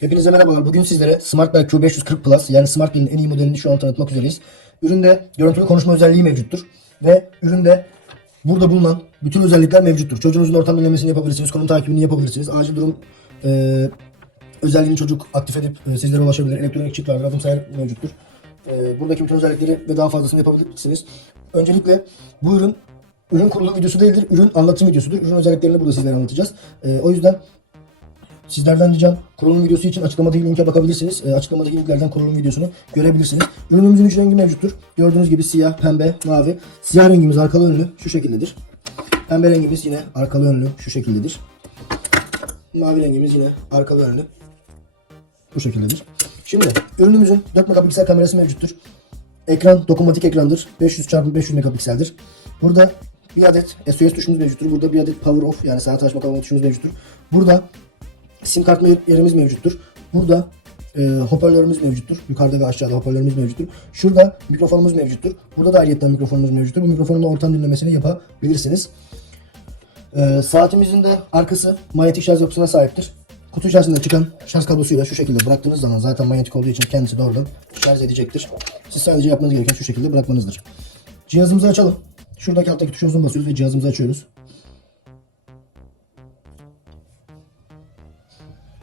Hepinize merhabalar. Bugün sizlere SmartBell Q540 Plus yani SmartBell'in en iyi modelini şu an tanıtmak üzereyiz. Üründe görüntülü konuşma özelliği mevcuttur. Ve üründe burada bulunan bütün özellikler mevcuttur. Çocuğunuzun ortam dinlemesini yapabilirsiniz, konum takibini yapabilirsiniz. Acil durum e, özelliğini çocuk aktif edip e, sizlere ulaşabilir. Elektronik çip var, adım sayar mevcuttur. E, buradaki bütün özellikleri ve daha fazlasını yapabilirsiniz. Öncelikle bu ürün ürün kurulum videosu değildir. Ürün anlatım videosudur. Ürün özelliklerini burada sizlere anlatacağız. E, o yüzden Sizlerden ricam kurulum videosu için açıklamadaki linke bakabilirsiniz. E, açıklamadaki linklerden kurulum videosunu görebilirsiniz. Ürünümüzün üç rengi mevcuttur. Gördüğünüz gibi siyah, pembe, mavi. Siyah rengimiz arkalı önlü şu şekildedir. Pembe rengimiz yine arkalı önlü şu şekildedir. Mavi rengimiz yine arkalı önlü bu şekildedir. Şimdi ürünümüzün 4 megapiksel kamerası mevcuttur. Ekran dokunmatik ekrandır. 500 x 500 megapikseldir. Burada bir adet SOS tuşumuz mevcuttur. Burada bir adet power off yani saat açma kapama tuşumuz mevcuttur. Burada sim kart yerimiz mevcuttur. Burada e, hoparlörümüz mevcuttur. Yukarıda ve aşağıda hoparlörümüz mevcuttur. Şurada mikrofonumuz mevcuttur. Burada da ayrıyetten mikrofonumuz mevcuttur. Bu mikrofonun da ortam dinlemesini yapabilirsiniz. E, saatimizin de arkası manyetik şarj yapısına sahiptir. Kutu içerisinde çıkan şarj kablosuyla şu şekilde bıraktığınız zaman zaten manyetik olduğu için kendisi de şarj edecektir. Siz sadece yapmanız gereken şu şekilde bırakmanızdır. Cihazımızı açalım. Şuradaki alttaki tuşa uzun basıyoruz ve cihazımızı açıyoruz.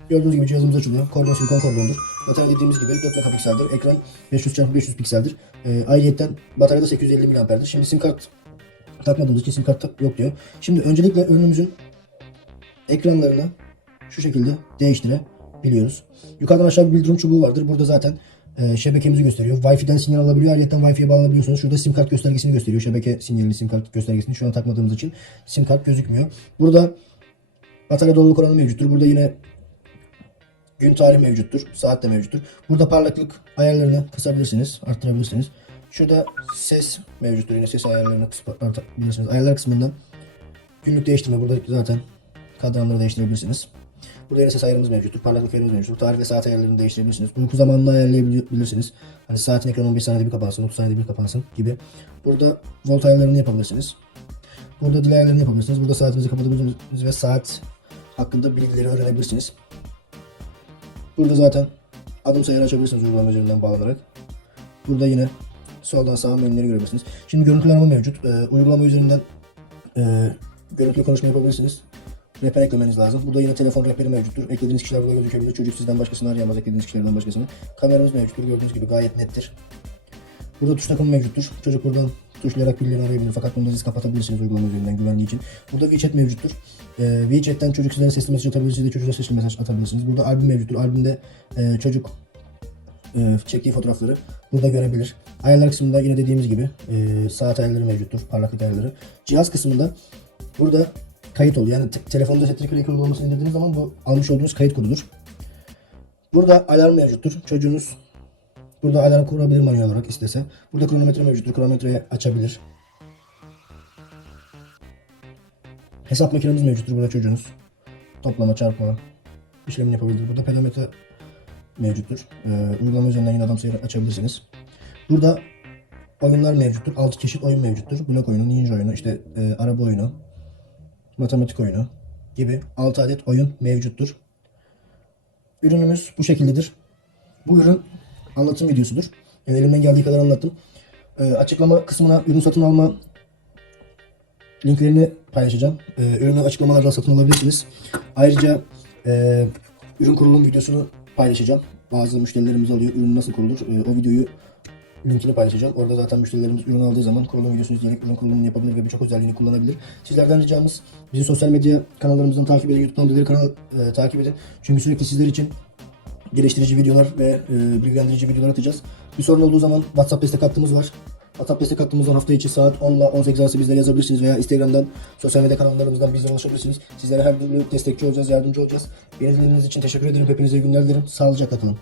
Gördüğünüz gibi cihazımız açılıyor. Kordon silikon kordondur. Batarya dediğimiz gibi 4 megapikseldir. Ekran 500x500 pikseldir. E, ayrıyetten bataryada 850 mAh'dir. Şimdi sim kart takmadığımız için sim kart yok diyor. Şimdi öncelikle ürünümüzün ekranlarını şu şekilde değiştirebiliyoruz. Yukarıdan aşağı bir bildirim çubuğu vardır. Burada zaten e, şebekemizi gösteriyor. Wi-Fi'den sinyal alabiliyor. Ayrıca Wi-Fi'ye bağlanabiliyorsunuz. Şurada sim kart göstergesini gösteriyor. Şebeke sinyalini, sim kart göstergesini şu an takmadığımız için sim kart gözükmüyor. Burada batarya doluluk oranı mevcuttur. Burada yine gün tarih mevcuttur. Saat de mevcuttur. Burada parlaklık ayarlarını kısabilirsiniz, arttırabilirsiniz. Şurada ses mevcuttur. Yine ses ayarlarını kıs- arttırabilirsiniz. Ayarlar kısmından günlük değiştirme. Burada zaten kadranları değiştirebilirsiniz. Burada yine ses ayarımız mevcuttur. Parlaklık ayarımız mevcuttur. Tarih ve saat ayarlarını değiştirebilirsiniz. Uyku zamanını ayarlayabilirsiniz. Hani saatin ekranı 15 saniyede bir kapansın, 30 saniyede bir kapansın gibi. Burada volt ayarlarını yapabilirsiniz. Burada dil ayarlarını yapabilirsiniz. Burada saatinizi kapatabilirsiniz ve saat hakkında bilgileri öğrenebilirsiniz. Burada zaten adım sayarı açabilirsiniz uygulama üzerinden bağlanarak. Burada yine soldan sağa menüleri görebilirsiniz. Şimdi görüntülü arama mevcut. Ee, uygulama üzerinden e, görüntülü konuşma yapabilirsiniz. Rehber eklemeniz lazım. Burada yine telefon rehberi mevcuttur. Eklediğiniz kişiler burada gözükebilir. Çocuk sizden başkasını arayamaz eklediğiniz kişilerden başkasını. Kameramız mevcuttur. Gördüğünüz gibi gayet nettir. Burada tuş takımı mevcuttur. Çocuk buradan tuşlayarak birilerini arayabilir fakat bunu da siz kapatabilirsiniz uygulama üzerinden güvenliği için. Burada WeChat mevcuttur. Ee, WeChat'ten çocuk sizlere sesli mesaj atabilir, siz de çocuğa sesli mesaj atabilirsiniz. Burada albüm mevcuttur. Albümde e, çocuk e, çektiği fotoğrafları burada görebilir. Ayarlar kısmında yine dediğimiz gibi e, saat ayarları mevcuttur, parlaklık ayarları. Cihaz kısmında burada kayıt oluyor. Yani te- telefonda Setrik Record uygulamasını indirdiğiniz zaman bu almış olduğunuz kayıt kodudur. Burada alarm mevcuttur. Çocuğunuz burada alarm kurabilir manuel olarak istese. Burada kronometre mevcuttur. Kronometreyi açabilir. Hesap makinemiz mevcuttur burada çocuğunuz. Toplama, çarpma işlemini yapabilir. Burada pedometre mevcuttur. Ee, uygulama üzerinden yine adam sayıları açabilirsiniz. Burada oyunlar mevcuttur. 6 çeşit oyun mevcuttur. Blok oyunu, ninja oyunu, işte e, araba oyunu, matematik oyunu gibi 6 adet oyun mevcuttur. Ürünümüz bu şekildedir. Bu ürün anlatım videosudur. Yani elimden geldiği kadar anlattım. Ee, açıklama kısmına ürün satın alma linklerini paylaşacağım. Ee, ürünü açıklamalardan satın alabilirsiniz. Ayrıca e, ürün kurulum videosunu paylaşacağım. Bazı müşterilerimiz alıyor. Ürün nasıl kurulur? Ee, o videoyu linkini paylaşacağım. Orada zaten müşterilerimiz ürün aldığı zaman kurulum videosunu izleyerek ürün kurulumunu yapabilir ve birçok özelliğini kullanabilir. Sizlerden ricamız bizi sosyal medya kanallarımızdan takip edin. YouTube'dan Dileri kanal e, takip edin. Çünkü sürekli sizler için geliştirici videolar ve e, bilgilendirici videolar atacağız. Bir sorun olduğu zaman WhatsApp destek hattımız var. WhatsApp destek hattımızdan hafta içi saat 10 ile 18 arası bizlere yazabilirsiniz veya Instagram'dan sosyal medya kanallarımızdan bizlere ulaşabilirsiniz. Sizlere her türlü destekçi olacağız, yardımcı olacağız. Beni için teşekkür ederim. Hepinize iyi günler dilerim. Sağlıcakla kalın.